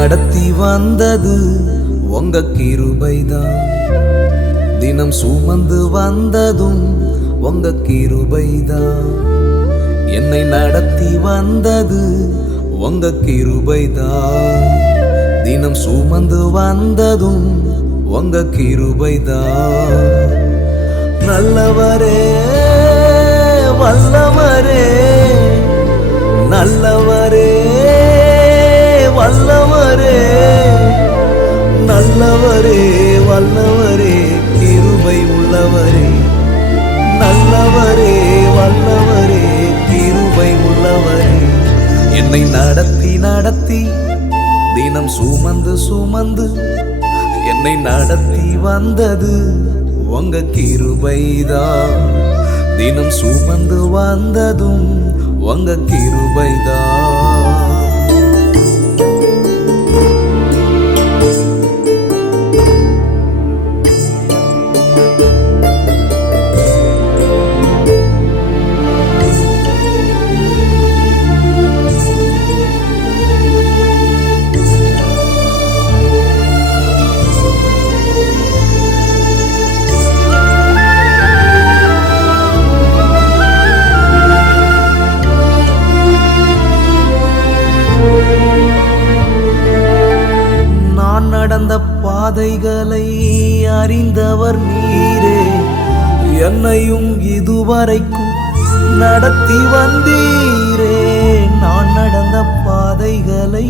நடத்தி வந்தது உங்க கிருபைதான். தினம் சுமந்து வந்ததும் உங்க கிருபைதான். என்னை நடத்தி வந்தது உங்க கிருபைதான். தினம் சுமந்து வந்ததும் உங்க கிருபைதான். நல்லவரே வல்லவரே, நல்லவரே வல்லவரே, நல்லவரே வல்லவரே, கிருபை உள்ளவரே, நல்லவரே வல்லவரே, கிருபை உள்ளவரே. என்னை நடத்தி நடத்தி தினம் சுமந்து சுமந்து என்னை நடத்தி வந்தது உங்க கிருபைதான். தினம் சுமந்து வந்ததும் உங்க கிருபைதான். நடந்த பாதைகளை அறிந்தவர் நீரே, என்னையும் இதுவரைக்கும் நடத்தி வந்தீரே. நான் நடந்த பாதைகளை